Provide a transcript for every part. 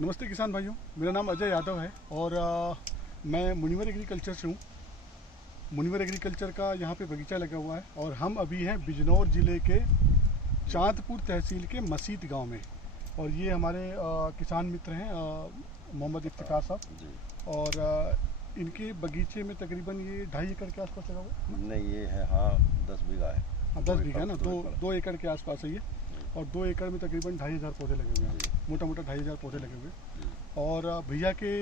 नमस्ते किसान भाइयों, मेरा नाम अजय यादव है और मैं मुनिवर एग्रीकल्चर से हूँ। मुनिवर एग्रीकल्चर का यहाँ पे बगीचा लगा हुआ है और हम अभी हैं बिजनौर ज़िले के चांदपुर तहसील के मसीत गांव में। और ये हमारे किसान मित्र हैं मोहम्मद इफ्तिकार साहब। और इनके बगीचे में तकरीबन ये 2.5 एकड़ के आसपास लगा हुआ है। नहीं, ये है 10 बीघा है। हाँ, 10 बीघा है ना, 2 एकड़ के आसपास है ये। और 2 एकड़ में तकरीबन 2,500 पौधे लगे हुए हैं, मोटा 2,500 पौधे लगे हुए हैं। और भैया के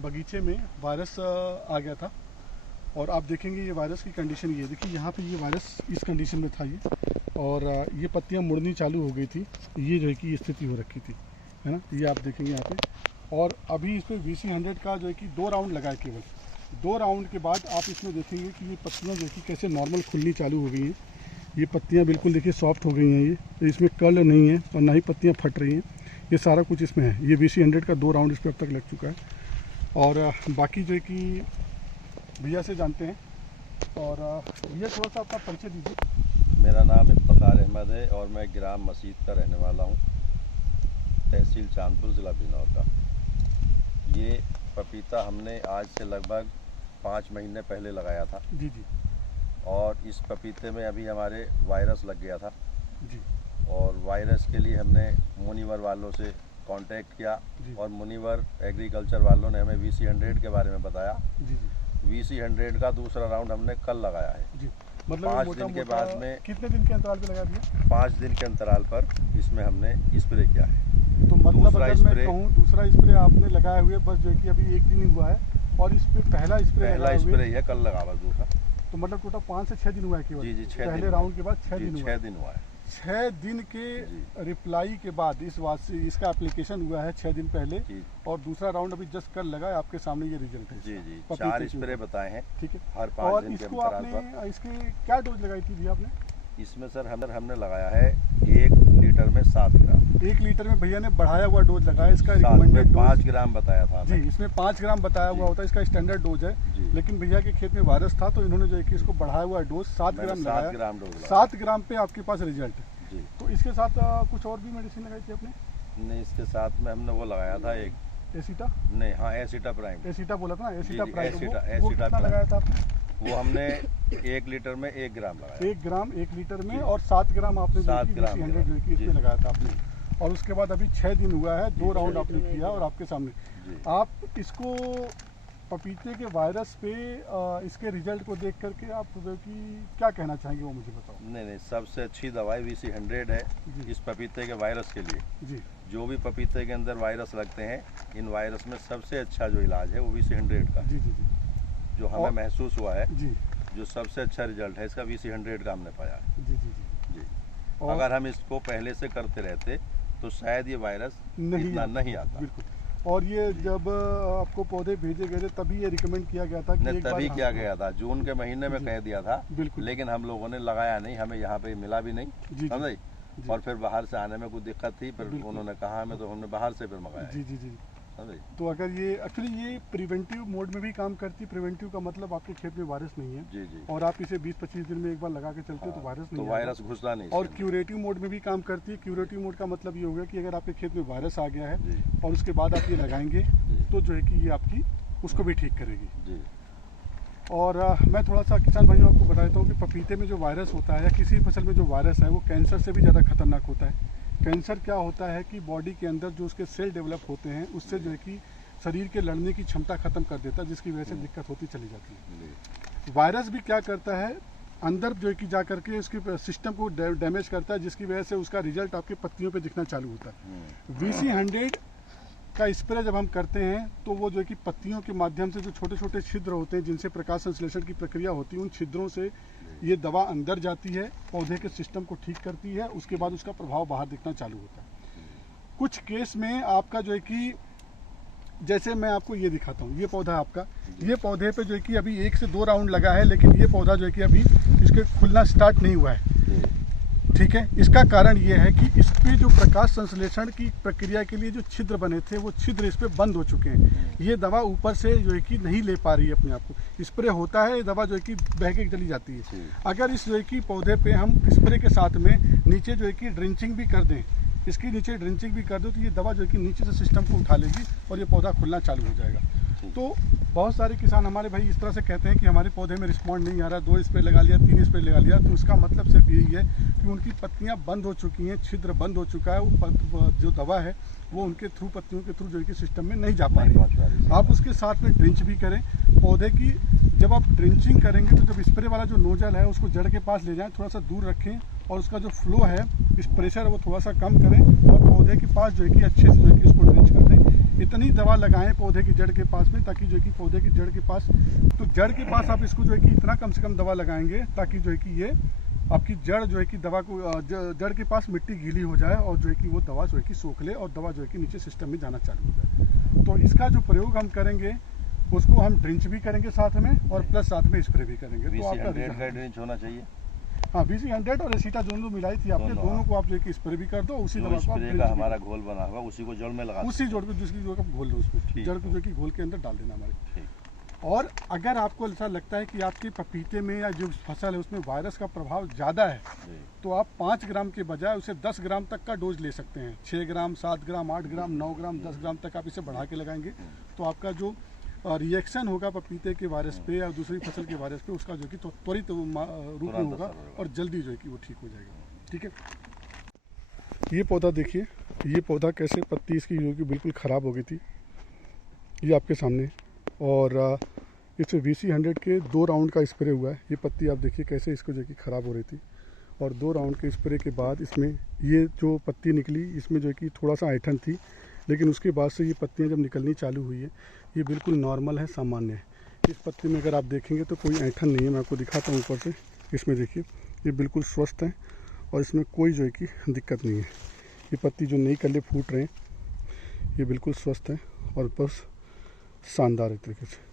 बगीचे में वायरस आ गया था और आप देखेंगे ये वायरस की कंडीशन ये देखिए, यहाँ पे ये वायरस इस कंडीशन में था ये। और ये पत्तियाँ मुड़नी चालू हो गई थी, ये जो है कि स्थिति हो रखी थी, है ना। ये आप देखेंगे यहाँ पे। और अभी इस पर VC100 का जो है कि 2 राउंड लगाए, केवल 2 राउंड के बाद आप इसमें देखेंगे कि ये पत्तियाँ जो है कि कैसे नॉर्मल खुलनी चालू हो गई हैं। ये पत्तियाँ बिल्कुल देखिए सॉफ्ट हो गई हैं, ये इसमें कर्ल नहीं है और ना ही पत्तियाँ फट रही हैं। ये सारा कुछ इसमें है। ये VC100 का 2 राउंड इस पर अब तक लग चुका है। और बाकी जो है कि भैया से जानते हैं। और भैया थोड़ा सा अपना परिचय दीजिए। मेरा नाम इफ्तिकार अहमद है और मैं ग्राम मसीत का रहने वाला हूँ, तहसील चांदपुर, ज़िला बिजनौर का। ये पपीता हमने आज से लगभग 5 महीने पहले लगाया था। जी जी। और इस पपीते में अभी हमारे वायरस लग गया था जी। और वायरस के लिए हमने मुनिवर वालों से कांटेक्ट किया और मुनिवर एग्रीकल्चर वालों ने हमें VC100 के बारे में बताया। जी जी। VC100 का दूसरा राउंड हमने कल लगाया है। जी, मतलब 5 दिन के बाद में। कितने दिन के अंतराल पे लगा दिया? 5 दिन के अंतराल पर इसमें हमने स्प्रे किया है। तो मतलब अगर मैं कहूँ दूसरा स्प्रे आपने लगाए हुए बस जो कि अभी 1 दिन ही हुआ है और इस पे पहला स्प्रे है, कल लगा हुआ दूसरा। तो मतलब टोटल 5 से 6 दिन हुआ है केवल। जी जी, 6 पहले राउंड के बाद 6 दिन हुआ है। 6 दिन के रिप्लाई के बाद इसका एप्लीकेशन हुआ है 6 दिन पहले और दूसरा राउंड अभी जस्ट कल लगा है। आपके सामने ये रिजल्ट है। जी जी, 4 स्प्रे बताए हैं। ठीक है, हर 5 दिन के अंतराल पर। इसके क्या डोज लगाई थी भैया आपने? इसमें सर हमने लगाया है 1 लीटर में 7 ग्राम। 1 लीटर में भैया ने बढ़ाया हुआ डोज लगाया। इसका रिकमेंडेड डोज 5 ग्राम बताया था जी। इसमें 5 ग्राम बताया हुआ होता है, इसका स्टैंडर्ड डोज है। लेकिन भैया के खेत में वायरस था तो इन्होंने जो है कि इसको बढ़ाया हुआ डोज 7 ग्राम लगाया। 7 ग्राम पे आपके पास रिजल्ट है। तो इसके साथ कुछ और भी मेडिसिन लगाई थी आपने? नहीं, इसके साथ में हमने वो लगाया था एक एसिटा। नहीं, हाँ, एसिटा प्राइम। एसिटा बोला था ना, एसिटा प्राइम। वो कितना लगाया था आपने? वो हमने 1 लीटर में 1 ग्राम लगाया। 1 ग्राम 1 लीटर में और 7 ग्राम आपने VC100 जो कि इसमें लगाया था आपने। और उसके बाद अभी 6 दिन हुआ है, 2 राउंड आपने किया और आपके सामने आप इसको पपीते के वायरस पे इसके रिजल्ट को देख करके आप जो कि क्या कहना चाहेंगे वो मुझे बताओ। नहीं, सबसे अच्छी दवाई VC100 है इस पपीते के वायरस के लिए। जी, जो भी पपीते के अंदर वायरस लगते हैं, इन वायरस में सबसे अच्छा जो इलाज है वो VC100 का। जी जी जी। जो हमें महसूस हुआ है जी, जो सबसे अच्छा रिजल्ट है इसका VC100 का हमने पाया है। जी जी जी जी। अगर हम इसको पहले से करते रहते तो शायद ये वायरस नहीं आता। बिल्कुल। और ये जब आपको पौधे भेजे गए थे तभी ये रिकमेंड किया गया था कि तभी किया गया था, जून के महीने में कह दिया था। बिल्कुल। लेकिन हम लोगों ने लगाया नहीं, हमें यहाँ पे मिला भी नहीं, समझे। और फिर बाहर से आने में कुछ दिक्कत थी, फिर उन्होंने कहा हमें, तो हमने बाहर से फिर मंगाया। जी जी जी। तो अगर ये एक्चुअली ये प्रिवेंटिव मोड में भी काम करती है। प्रिवेंटिव का मतलब आपके खेत में वायरस नहीं है। जी जी। और आप इसे 20-25 दिन में एक बार लगा के चलते हो तो वायरस नहीं, तो वायरस घुसता नहीं। और क्यूरेटिव मोड में भी काम करती है। क्यूरेटिव मोड का मतलब ये होगा कि अगर आपके खेत में वायरस आ गया है और उसके बाद आप ये लगाएंगे तो जो है कि ये आपकी उसको भी ठीक करेगी। जी। और मैं थोड़ा सा किसान भाइयों आपको बता देता हूँ कि पपीते में जो वायरस होता है या किसी फसल में जो वायरस है वो कैंसर से भी ज़्यादा खतरनाक होता है। कैंसर क्या होता है कि बॉडी के अंदर जो उसके सेल डेवलप होते हैं उससे जो है कि शरीर के लड़ने की क्षमता खत्म कर देता है, जिसकी वजह से दिक्कत होती चली जाती है। वायरस भी क्या करता है, अंदर जो है कि जा करके उसके सिस्टम को डैमेज करता है, जिसकी वजह से उसका रिजल्ट आपके पत्तियों पे दिखना चालू होता है। VC100 का स्प्रे जब हम करते हैं तो वो जो है कि पत्तियों के माध्यम से जो छोटे छोटे छिद्र होते हैं जिनसे प्रकाश संश्लेषण की प्रक्रिया होती है, उन छिद्रों से ये दवा अंदर जाती है, पौधे के सिस्टम को ठीक करती है, उसके बाद उसका प्रभाव बाहर दिखना चालू होता है। कुछ केस में आपका जो है कि जैसे मैं आपको ये दिखाता हूँ, ये पौधा आपका, ये पौधे पे जो है कि अभी 1 से 2 राउंड लगा है, लेकिन ये पौधा जो है कि अभी इसके खुलना स्टार्ट नहीं हुआ है। ठीक है, इसका कारण ये है कि इस पे जो प्रकाश संश्लेषण की प्रक्रिया के लिए जो छिद्र बने थे वो छिद्र इस पे बंद हो चुके हैं। ये दवा ऊपर से जो है कि नहीं ले पा रही है अपने आप को। स्प्रे होता है, ये दवा जो है कि बह के चली जाती है। अगर इस जो है कि पौधे पे हम स्प्रे के साथ में नीचे जो है कि ड्रिंचिंग भी कर दें, इसके नीचे ड्रिंचिंग भी कर दो तो ये दवा जो है कि नीचे से सिस्टम को उठा लेगी और ये पौधा खुलना चालू हो जाएगा। तो बहुत सारे किसान हमारे भाई इस तरह से कहते हैं कि हमारे पौधे में रिस्पॉन्ड नहीं आ रहा, 2 स्प्रे लगा लिया, 3 स्प्रे लगा लिया, तो उसका मतलब सिर्फ यही है कि उनकी पत्तियां बंद हो चुकी हैं, छिद्र बंद हो चुका है, वो जो दवा है वो उनके थ्रू, पत्तियों के थ्रू जो है कि सिस्टम में नहीं जा पा रही। आप उसके साथ में ड्रिंच भी करें पौधे की। जब आप ड्रिंचिंग करेंगे तो जब स्प्रे वाला जो नोजल है उसको जड़ के पास ले जाएं, थोड़ा सा दूर रखें और उसका जो फ्लो है, इस प्रेशर वो थोड़ा सा कम करें और पौधे के पास जो है कि अच्छे से जो है कि उसको ड्रिंच कर दें। इतनी दवा लगाएं पौधे की जड़ के पास में, ताकि जो है कि पौधे की जड़ के पास, तो जड़ के पास आप इसको जो है कि इतना कम से कम दवा लगाएंगे ताकि जो है कि ये आपकी जड़ जो है कि दवा को जड़ के पास मिट्टी गीली हो जाए और जो है कि वो दवा जो है कि सोख ले और दवा जो है कि नीचे सिस्टम में जाना चालू हो जाए। तो इसका जो प्रयोग हम करेंगे उसको हम ड्रिंच भी करेंगे साथ में और प्लस साथ में स्प्रे भी करेंगे। तो आपका ड्रिंच होना चाहिए। हाँ, BC100 और एसिटा दोनों मिलाई थी आपने, दोनों को आप जो है कि स्प्रे भी कर दो, उसी दवा को आप हमारा घोल बना हुआ उसी को जड़ में लगा, उसी जोड़ को जिसकी जो घोल दो उसमें, जड़ को जो कि घोल के अंदर डाल देना हमारे। और अगर आपको ऐसा लगता है कि आपके पपीते में या जो फसल है उसमें वायरस का प्रभाव ज़्यादा है तो आप 5 ग्राम के बजाय उसे 10 ग्राम तक का डोज ले सकते हैं। 6 ग्राम, 7 ग्राम, 8 ग्राम, 9 ग्राम, 10 ग्राम तक आप इसे बढ़ा के लगाएंगे तो आपका जो रिएक्शन होगा पपीते के वायरस पे या दूसरी फसल के वायरस पे उसका जो कि त्वरित रूप में होगा और जल्दी जो है कि वो ठीक हो जाएगा। ठीक है। ये पौधा देखिए, ये पौधा कैसे पत्ती इसकी जो कि बिल्कुल ख़राब हो गई थी, ये आपके सामने। और इसमें BC100 के 2 राउंड का स्प्रे हुआ है। ये पत्ती आप देखिए कैसे इसको जो कि ख़राब हो रही थी और 2 राउंड के स्प्रे के बाद इसमें ये जो पत्ती निकली इसमें जो है कि थोड़ा सा ऐंठन थी, लेकिन उसके बाद से ये पत्तियां जब निकलनी चालू हुई है ये बिल्कुल नॉर्मल है, सामान्य है। इस पत्ती में अगर आप देखेंगे तो कोई ऐंठन नहीं है। मैं आपको दिखाता हूँ ऊपर से, इसमें देखिए ये बिल्कुल स्वस्थ है और इसमें कोई जो है कि दिक्कत नहीं है। ये पत्ती जो नई कल्ले फूट रहे हैं ये बिल्कुल स्वस्थ है और बस शानदार एक तरीके से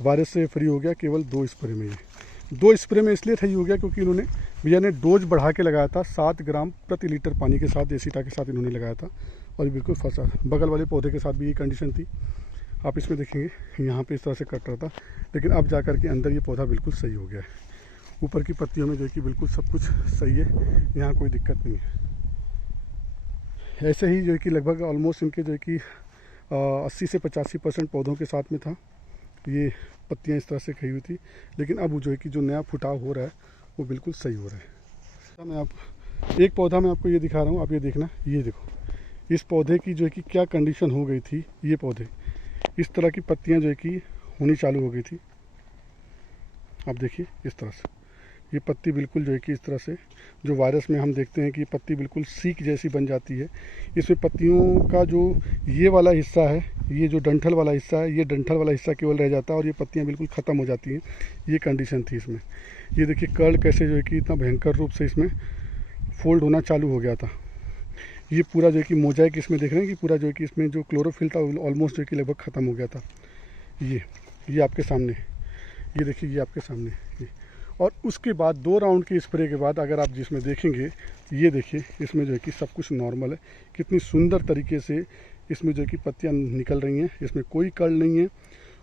वायरस से फ्री हो गया केवल 2 स्प्रे में। ये 2 स्प्रे में इसलिए सही हो गया क्योंकि इन्होंने भैया ने डोज बढ़ा के लगाया था, 7 ग्राम प्रति लीटर पानी के साथ एसिटा के साथ इन्होंने लगाया था और ये बिल्कुल फंसा। बगल वाले पौधे के साथ भी ये कंडीशन थी, आप इसमें देखेंगे यहाँ पे इस तरह से कट रहा था, लेकिन अब जा कर के अंदर ये पौधा बिल्कुल सही हो गया है। ऊपर की पत्तियों में जो है कि बिल्कुल सब कुछ सही है, यहाँ कोई दिक्कत नहीं है। ऐसे ही जो है कि लगभग ऑलमोस्ट इनके जो है कि 80 से 85% पौधों के साथ में था, ये पत्तियां इस तरह से खई हुई थी, लेकिन अब जो है कि जो नया फुटाव हो रहा है वो बिल्कुल सही हो रहा है। मैं आप एक पौधा मैं आपको ये दिखा रहा हूँ, आप ये देखना, ये देखो इस पौधे की जो है कि क्या कंडीशन हो गई थी। ये पौधे इस तरह की पत्तियां जो है कि होनी चालू हो गई थी, आप देखिए इस तरह से ये पत्ती बिल्कुल जो है कि इस तरह से, जो वायरस में हम देखते हैं कि पत्ती बिल्कुल सीक जैसी बन जाती है। इसमें पत्तियों का जो ये वाला हिस्सा है, ये जो डंठल वाला हिस्सा है, ये डंठल वाला हिस्सा केवल रह जाता है और ये पत्तियां बिल्कुल ख़त्म हो जाती हैं। ये कंडीशन थी इसमें। ये देखिए कर्ल कैसे जो है कि इतना भयंकर रूप से इसमें फोल्ड होना चालू हो गया था। ये पूरा जो है कि मोजाइक इसमें देख रहे हैं कि पूरा जो है कि इसमें जो क्लोरोफिल था ऑलमोस्ट जो है कि लगभग ख़त्म हो गया था। ये आपके सामने, ये देखिए ये आपके सामने ये। और उसके बाद 2 राउंड के स्प्रे के बाद अगर आप जिसमें देखेंगे, ये देखिए इसमें जो है कि सब कुछ नॉर्मल है। कितनी सुंदर तरीके से इसमें जो है कि पत्तियां निकल रही हैं, इसमें कोई कर्ल नहीं है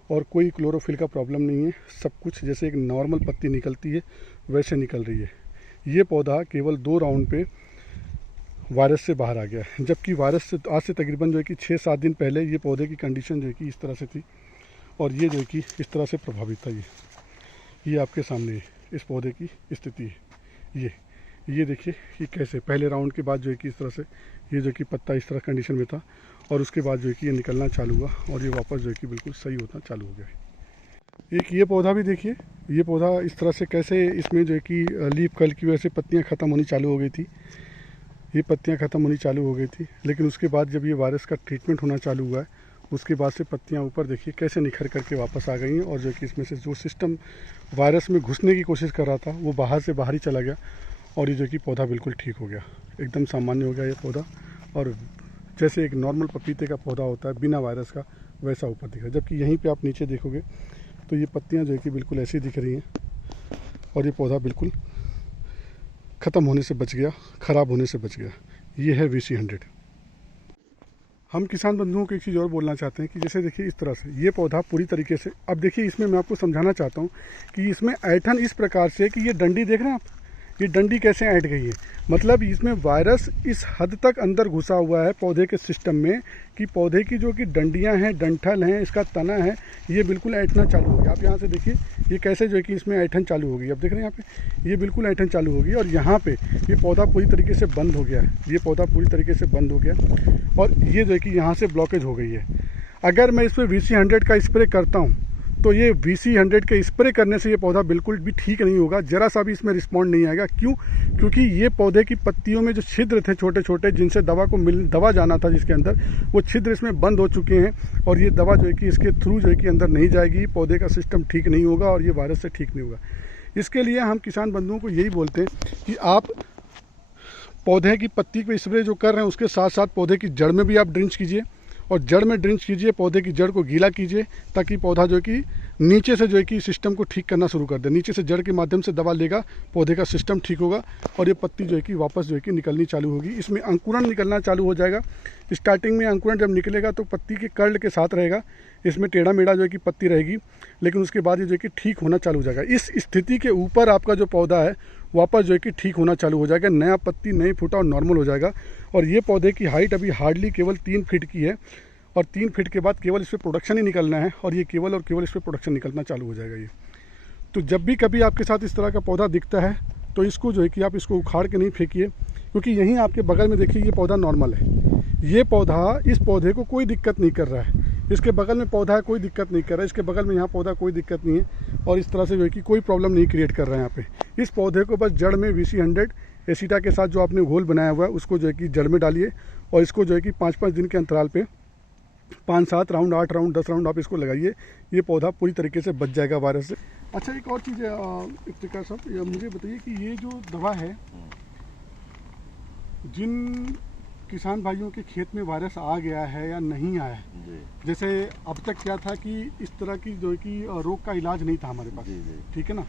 और कोई क्लोरोफिल का प्रॉब्लम नहीं है। सब कुछ जैसे एक नॉर्मल पत्ती निकलती है वैसे निकल रही है। ये पौधा केवल 2 राउंड पे वायरस से बाहर आ गया है, जबकि वायरस से आज से तकरीबन जो है कि 6-7 दिन पहले ये पौधे की कंडीशन जो है कि इस तरह से थी और ये जो है कि इस तरह से प्रभावित था। ये आपके सामने इस पौधे की स्थिति है। ये देखिए कि कैसे पहले राउंड के बाद जो है कि इस तरह से ये जो कि पत्ता इस तरह कंडीशन में था और उसके बाद जो है कि ये निकलना चालू हुआ और ये वापस जो है कि बिल्कुल सही होना चालू हो गया। एक ये पौधा भी देखिए, ये पौधा इस तरह से कैसे इसमें जो है कि लीफ कर्ल की वजह से पत्तियाँ ख़त्म होनी चालू हो गई थी। ये पत्तियाँ ख़त्म होनी चालू हो गई थी, लेकिन उसके बाद जब ये वायरस का ट्रीटमेंट होना चालू हुआ है उसके बाद से पत्तियाँ ऊपर देखिए कैसे निखर करके वापस आ गई हैं और जो कि इसमें से जो सिस्टम वायरस में घुसने की कोशिश कर रहा था वो बाहर से बाहर ही चला गया और ये जो कि पौधा बिल्कुल ठीक हो गया, एकदम सामान्य हो गया ये पौधा। और जैसे एक नॉर्मल पपीते का पौधा होता है बिना वायरस का, वैसा ऊपर दिखा। जबकि यहीं पे आप नीचे देखोगे तो ये पत्तियाँ जो है कि बिल्कुल ऐसी दिख रही हैं और ये पौधा बिल्कुल ख़त्म होने से बच गया, ख़राब होने से बच गया। ये है BC100। हम किसान बंधुओं को एक चीज़ और बोलना चाहते हैं कि जैसे देखिए इस तरह से ये पौधा पूरी तरीके से, अब देखिए इसमें मैं आपको समझाना चाहता हूँ कि इसमें ऐंठन इस प्रकार से कि ये डंडी देख रहे हैं आप, ये डंडी कैसे ऐंठ गई है, मतलब इसमें वायरस इस हद तक अंदर घुसा हुआ है पौधे के सिस्टम में कि पौधे की जो कि डंडियां हैं, डंठल हैं, इसका तना है, ये बिल्कुल ऐंठना चालू हो गया। आप यहाँ से देखिए ये कैसे जो है कि इसमें ऐंठन चालू हो गई। अब देख रहे हैं यहाँ पे ये बिल्कुल ऐंठन चालू हो गई और यहाँ पे ये पौधा पूरी तरीके से बंद हो गया है। ये पौधा पूरी तरीके से बंद हो गया और ये जो है कि यहाँ से ब्लॉकेज हो गई है। अगर मैं इस पर VC100 का स्प्रे करता हूँ तो ये VC100 के स्प्रे करने से ये पौधा बिल्कुल भी ठीक नहीं होगा, जरा सा भी इसमें रिस्पॉन्ड नहीं आएगा। क्यों? क्योंकि ये पौधे की पत्तियों में जो छिद्र थे छोटे छोटे, जिनसे दवा जाना था जिसके अंदर, वो छिद्र इसमें बंद हो चुके हैं और ये दवा जो है कि इसके थ्रू जो है कि अंदर नहीं जाएगी, पौधे का सिस्टम ठीक नहीं होगा और ये वायरस से ठीक नहीं होगा। इसके लिए हम किसान बंधुओं को यही बोलते हैं कि आप पौधे की पत्ती पे स्प्रे जो कर रहे हैं उसके साथ साथ पौधे की जड़ में भी आप ड्रिंच कीजिए और जड़ में ड्रिंच कीजिए, पौधे की जड़ को गीला कीजिए ताकि पौधा जो है कि नीचे से जो है कि सिस्टम को ठीक करना शुरू कर दे। नीचे से जड़ के माध्यम से दवा लेगा, पौधे का सिस्टम ठीक होगा और ये पत्ती जो है कि वापस जो है कि निकलनी चालू होगी। इसमें अंकुरण निकलना चालू हो जाएगा। स्टार्टिंग में अंकुरण जब निकलेगा तो पत्ती के कर्ल के साथ रहेगा, इसमें टेढ़ा मेढ़ा जो है कि पत्ती रहेगी, लेकिन उसके बाद ये जो है कि ठीक होना चालू हो जाएगा। इस स्थिति के ऊपर आपका जो पौधा है वापस जो है कि ठीक होना चालू हो जाएगा, नया पत्ती नहीं फूटा और नॉर्मल हो जाएगा। और ये पौधे की हाइट अभी हार्डली केवल 3 फीट की है और 3 फीट के बाद केवल इस पर प्रोडक्शन ही निकलना है और ये केवल और केवल इस पर प्रोडक्शन निकलना चालू हो जाएगा। ये तो जब भी कभी आपके साथ इस तरह का पौधा दिखता है तो इसको जो है कि आप इसको उखाड़ के नहीं फेंकिए, क्योंकि यहीं आपके बगल में देखिए ये पौधा नॉर्मल है। ये पौधा, इस पौधे को कोई दिक्कत नहीं कर रहा है। इसके बगल में पौधा है, कोई दिक्कत नहीं कर रहा है। इसके बगल में यहाँ पौधा, कोई दिक्कत नहीं है और इस तरह से जो है कि कोई प्रॉब्लम नहीं क्रिएट कर रहा है यहाँ पे। इस पौधे को बस जड़ में VC100 एसिटा के साथ जो आपने घोल बनाया हुआ है उसको जो है कि जड़ में डालिए और इसको जो है कि 5-5 दिन के अंतराल पे 5-7 राउंड, 8 राउंड, 10 राउंड आप इसको लगाइए। ये पौधा पूरी तरीके से बच जाएगा वायरस से। अच्छा, एक और चीज़ है इफ्तिकार साहब, मुझे बताइए कि ये जो दवा है, जिन किसान भाइयों के खेत में वायरस आ गया है या नहीं आया है, जैसे अब तक क्या था कि इस तरह की जो है कि रोग का इलाज नहीं था हमारे पास, ठीक है ना,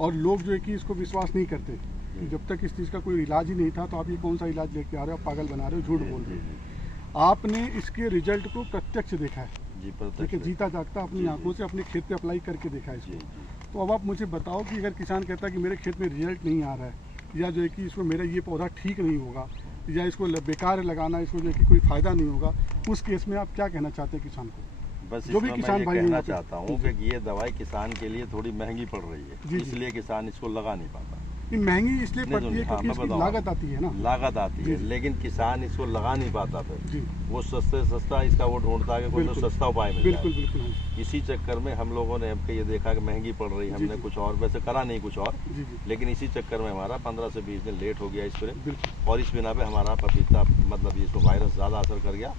और लोग जो है कि इसको विश्वास नहीं करते कि जब तक इस चीज़ का कोई इलाज ही नहीं था तो आप ये कौन सा इलाज लेके आ रहे हो, आप पागल बना रहे हो, झूठ बोल रहे हो। आपने इसके रिजल्ट को प्रत्यक्ष देखा है, ठीक है, जीता जागता अपनी आंखों से अपने खेत पे अप्लाई करके देखा है इसको। तो अब आप मुझे बताओ कि अगर किसान कहता है कि मेरे खेत में रिजल्ट नहीं आ रहा है या जो है कि इसको मेरा ये पौधा ठीक नहीं होगा या इसको बेकार लगाना, इसको जो है कि कोई फ़ायदा नहीं होगा, उस केस में आप क्या कहना चाहते हैं किसान को? बस जो भी किसान भाई कहना चाहता हूँ कि ये दवाई किसान के लिए थोड़ी महंगी पड़ रही है, इसलिए किसान इसको लगा नहीं पाता। महंगी इसलिए पड़ती है क्योंकि इसकी लागत आती है ना, लागत आती है, लेकिन किसान इसको लगा नहीं पाता। फिर वो सस्ता इसका वो ढूंढता है कि कोई तो सस्ता उपाय मिल जाए। बिल्कुल। इसी चक्कर में हम लोगों ने हमको ये देखा कि महंगी पड़ रही, हमने कुछ और वैसे करा नहीं कुछ और, लेकिन इसी चक्कर में हमारा 15 से 20 दिन लेट हो गया स्प्रे और इस बिना पे हमारा पपीता मतलब इसको वायरस ज़्यादा असर कर गया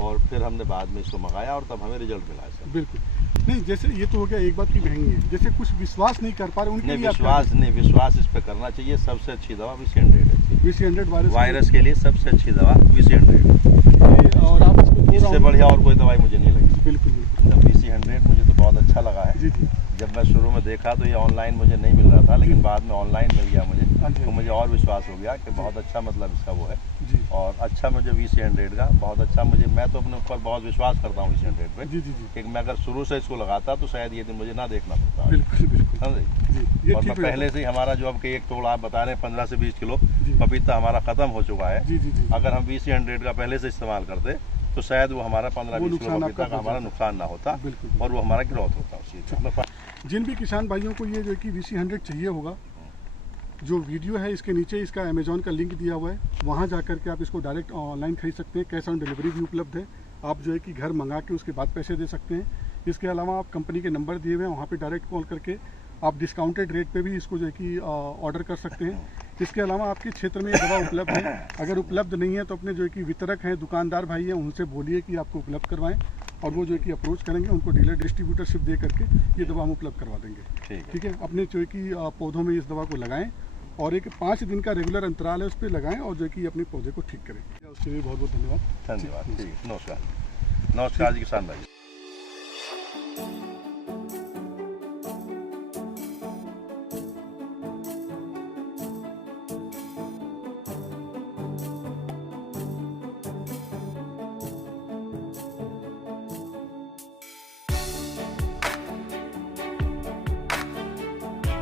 और फिर हमने बाद में इसको मंगाया और तब हमें रिजल्ट मिला इसका। बिल्कुल नहीं, जैसे ये तो हो गया एक बात की महंगी है, जैसे कुछ विश्वास नहीं कर पा रहे उनके लिए विश्वास इस पे करना चाहिए। सबसे अच्छी दवा VC100 है। VC100 वायरस के लिए सबसे अच्छी दवा VC100 और आप इससे बढ़िया और कोई दवाई मुझे नहीं लगी। बिल्कुल। VC100 मुझे तो बहुत अच्छा लगा है। जब मैं शुरू में देखा तो ये ऑनलाइन मुझे नहीं मिल रहा था, लेकिन बाद में ऑनलाइन मिल गया मुझे, तो मुझे और विश्वास हो गया कि बहुत अच्छा मतलब इसका वो है और अच्छा मुझे VC100 का बहुत अच्छा मैं तो अपने ऊपर बहुत विश्वास करता हूँ VC100 पे कि मैं अगर शुरू से इसको लगाता तो शायद ये दिन मुझे ना देखना पड़ता। बिल्कुल। और मैं पहले से ही हमारा जो अब के एक तोड़ आप बता रहे हैं 15 से 20 किलो पपीता हमारा खत्म हो चुका है। अगर हम VC100 का पहले से इस्तेमाल करते तो शायद वो हमारा 15-20 किलो पपीता का हमारा नुकसान ना होता और वो हमारा ग्रोथ होता। जिन भी किसान भाइयों को ये जो कि VC100 चाहिए होगा, जो वीडियो है इसके नीचे इसका अमेजोन का लिंक दिया हुआ है, वहाँ जा कर के आप इसको डायरेक्ट ऑनलाइन खरीद सकते हैं। कैश ऑन डिलीवरी भी उपलब्ध है, आप जो है कि घर मंगा के उसके बाद पैसे दे सकते हैं। इसके अलावा आप कंपनी के नंबर दिए हुए हैं, वहाँ पे डायरेक्ट कॉल करके आप डिस्काउंटेड रेट पे भी इसको जो है कि ऑर्डर कर सकते हैं। इसके अलावा आपके क्षेत्र में ये दवा उपलब्ध है, अगर उपलब्ध नहीं है तो अपने जो है कि वितरक हैं, दुकानदार भाई हैं, उनसे बोलिए कि आपको उपलब्ध करवाएं और वो जो है कि अप्रोच करेंगे, उनको डीलर डिस्ट्रीब्यूटरशिप दे करके ये दवा हम उपलब्ध करवा देंगे। ठीक है, अपने जो है कि पौधों में इस दवा को लगाएं और एक 5 दिन का रेगुलर अंतराल है उस पर लगाएं और जो है कि अपने पौधे को ठीक करें। उसके लिए बहुत बहुत धन्यवाद। नमस्कार जी किसान भाई।